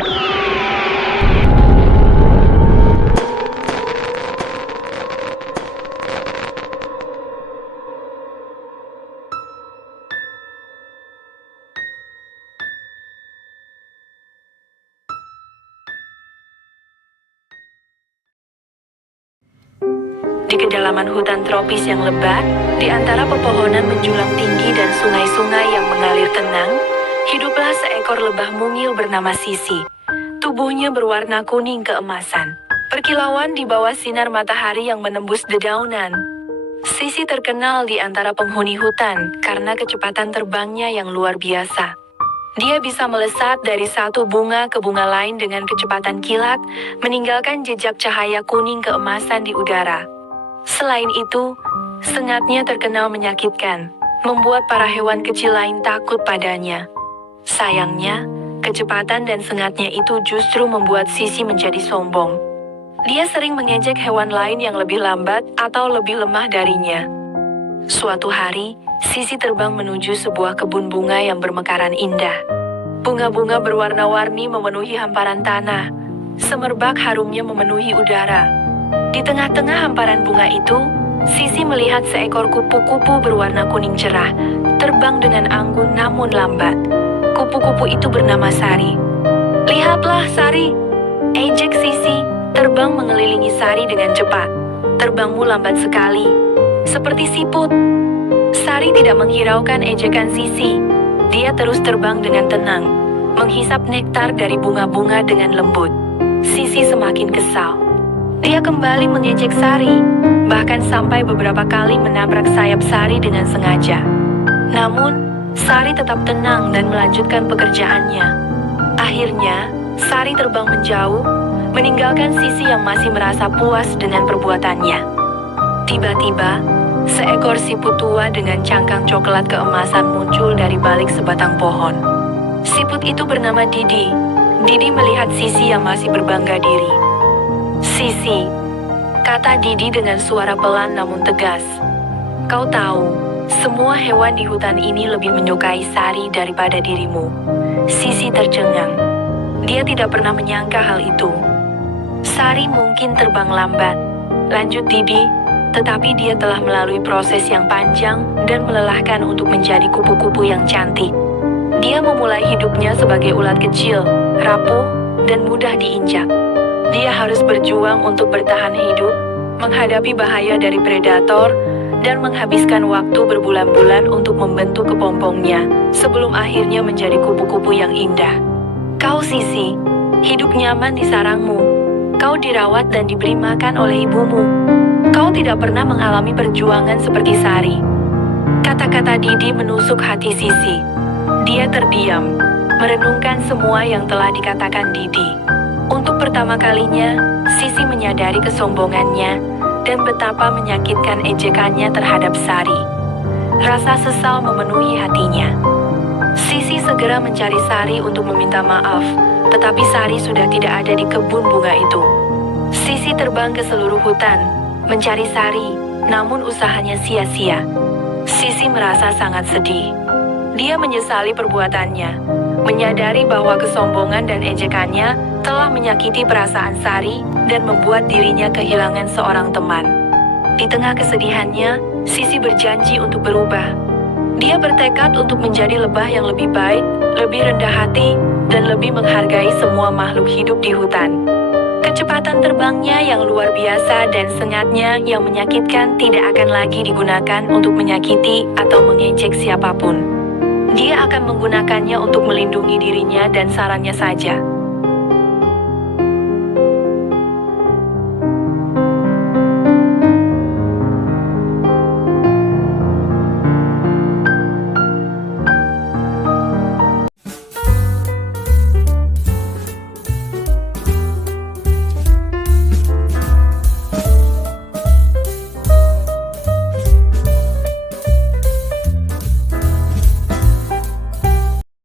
Di kedalaman hutan tropis yang lebat, di antara pepohonan menjulang tinggi dan sungai-sungai yang mengalir tenang, hiduplah seekor lebah mungil bernama Sisi. Tubuhnya berwarna kuning keemasan, berkilauan di bawah sinar matahari yang menembus dedaunan. Sisi terkenal di antara penghuni hutan karena kecepatan terbangnya yang luar biasa. Dia bisa melesat dari satu bunga ke bunga lain dengan kecepatan kilat, meninggalkan jejak cahaya kuning keemasan di udara. Selain itu, sengatnya terkenal menyakitkan, membuat para hewan kecil lain takut padanya. Sayangnya, kecepatan dan sengatnya itu justru membuat Sisi menjadi sombong. Dia sering mengejek hewan lain yang lebih lambat atau lebih lemah darinya. Suatu hari, Sisi terbang menuju sebuah kebun bunga yang bermekaran indah. Bunga-bunga berwarna-warni memenuhi hamparan tanah. Semerbak harumnya memenuhi udara. Di tengah-tengah hamparan bunga itu, Sisi melihat seekor kupu-kupu berwarna kuning cerah, terbang dengan anggun namun lambat. Kupu-kupu itu bernama Sari. "Lihatlah, Sari!" ejek Sisi, terbang mengelilingi Sari dengan cepat. "Terbangmu lambat sekali, seperti siput." Sari tidak menghiraukan ejekan Sisi. Dia terus terbang dengan tenang, menghisap nektar dari bunga-bunga dengan lembut. Sisi semakin kesal. Dia kembali mengejek Sari, bahkan sampai beberapa kali menabrak sayap Sari dengan sengaja. Namun, Sari tetap tenang dan melanjutkan pekerjaannya. Akhirnya, Sari terbang menjauh, meninggalkan Sisi yang masih merasa puas dengan perbuatannya. Tiba-tiba, seekor siput tua dengan cangkang coklat keemasan muncul dari balik sebatang pohon. Siput itu bernama Didi. Didi melihat Sisi yang masih berbangga diri. "Sisi," kata Didi dengan suara pelan namun tegas. "Kau tahu, semua hewan di hutan ini lebih menyukai Sari daripada dirimu." Sisi tercengang. Dia tidak pernah menyangka hal itu. "Sari mungkin terbang lambat," lanjut Didi, "tetapi dia telah melalui proses yang panjang dan melelahkan untuk menjadi kupu-kupu yang cantik. Dia memulai hidupnya sebagai ulat kecil, rapuh, dan mudah diinjak. Dia harus berjuang untuk bertahan hidup, menghadapi bahaya dari predator, dan menghabiskan waktu berbulan-bulan untuk membentuk kepompongnya, sebelum akhirnya menjadi kupu-kupu yang indah. Kau, Sisi, hidup nyaman di sarangmu. Kau dirawat dan diberi makan oleh ibumu. Kau tidak pernah mengalami perjuangan seperti Sari." Kata-kata Didi menusuk hati Sisi. Dia terdiam, merenungkan semua yang telah dikatakan Didi. Untuk pertama kalinya, Sisi menyadari kesombongannya dan betapa menyakitkan ejekannya terhadap Sari. Rasa sesal memenuhi hatinya. Sisi segera mencari Sari untuk meminta maaf, tetapi Sari sudah tidak ada di kebun bunga itu. Sisi terbang ke seluruh hutan, mencari Sari, namun usahanya sia-sia. Sisi merasa sangat sedih. Dia menyesali perbuatannya, menyadari bahwa kesombongan dan ejekannya telah menyakiti perasaan Sari dan membuat dirinya kehilangan seorang teman. Di tengah kesedihannya, Sisi berjanji untuk berubah. Dia bertekad untuk menjadi lebah yang lebih baik, lebih rendah hati, dan lebih menghargai semua makhluk hidup di hutan. Kecepatan terbangnya yang luar biasa dan sengatnya yang menyakitkan tidak akan lagi digunakan untuk menyakiti atau mengejek siapapun. Dia akan menggunakannya untuk melindungi dirinya dan sarangnya saja.